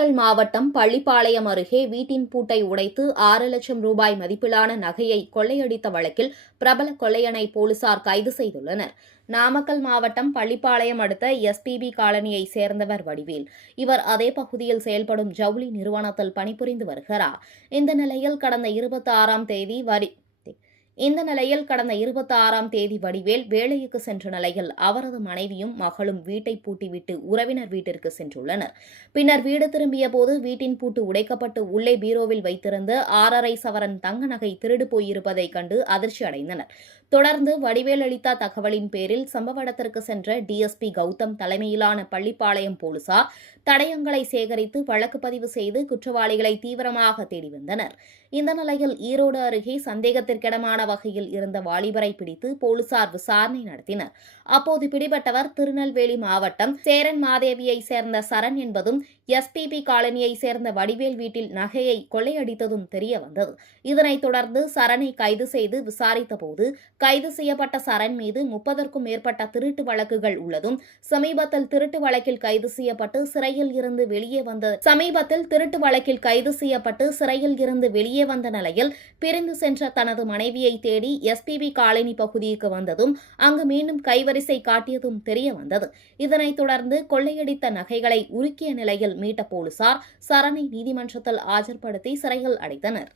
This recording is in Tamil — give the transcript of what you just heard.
நாமக்கல் மாவட்டம் பள்ளிப்பாளையம் அருகே வீட்டின் பூட்டை உடைத்து 6 லட்சம் ரூபாய் மதிப்பிலான நகையை கொள்ளையடித்த வழக்கில் பிரபல கொள்ளையனை போலீசார் கைது செய்துள்ளனர். நாமக்கல் மாவட்டம் பள்ளிப்பாளையம் அடுத்த எஸ்பிபி காலனியைச் சேர்ந்தவர் வடிவேல். இவர் அதே பகுதியில் செயல்படும் ஜவுளி நிறுவனத்தில் பணிபுரிந்து வருகிறார். இந்த நிலையில் கடந்த 26ஆம் தேதி வடிவேல் வேலைக்கு சென்ற நிலையில் அவரது மனைவியும் மகளும் வீட்டை பூட்டிவிட்டு உறவினர் வீட்டிற்கு சென்றுள்ளனர். பின்னர் வீடு திரும்பிய போது வீட்டின் பூட்டு உடைக்கப்பட்டு உள்ளே பீரோவில் வைத்திருந்த 6.5 சவரன் தங்க நகை திருடு போயிருப்பதைக் கண்டு அதிர்ச்சி அடைந்தனர். தொடர்ந்து வடிவேல் அளித்த தகவலின் பேரில் சம்பவ இடத்திற்கு சென்ற டிஎஸ்பி கௌதம் தலைமையிலான பள்ளிப்பாளையம் போலீசார் தடயங்களை சேகரித்து வழக்கு பதிவு செய்து குற்றவாளிகளை தீவிரமாக தேடி வந்தனர். இந்த நிலையில் ஈரோடு அருகே சந்தேகத்திற்கிடமான வகையில் இருந்த வாலிபரை பிடித்து போலீசார் விசாரணை நடத்தினர். அப்போது பிடிபட்டவர் திருநெல்வேலி மாவட்டம் சேரன் மாதேவியை சேர்ந்த சரண் என்பதும் எஸ்பிபி காலனியை சேர்ந்த வடிவேல் வீட்டில் நகையை கொள்ளையடித்ததும் தெரிய வந்தது. இதனைத் தொடர்ந்து சரணை கைது செய்து விசாரித்தபோது கைது செய்யப்பட்ட சரண் மீது 30க்கும் மேற்பட்ட திருட்டு வழக்குகள் உள்ளதும் சமீபத்தில் திருட்டு வழக்கில் கைது செய்யப்பட்டு சிறையில் இருந்து வெளியே வந்த நிலையில் பிரிந்து சென்ற தனது மனைவியை தேடி எஸ்பிபி காலனி பகுதிக்கு வந்ததும் அங்கு மீண்டும் கைவரிசை காட்டியதும் தெரிய வந்தது. இதனைத் தொடர்ந்து கொள்ளையடித்த நகைகளை உருக்கிய நிலையில் மீட்ட போலீசார் சரணை நீதிமன்றத்தில் ஆஜர்படுத்தி சிறையில் அடைத்தனர்.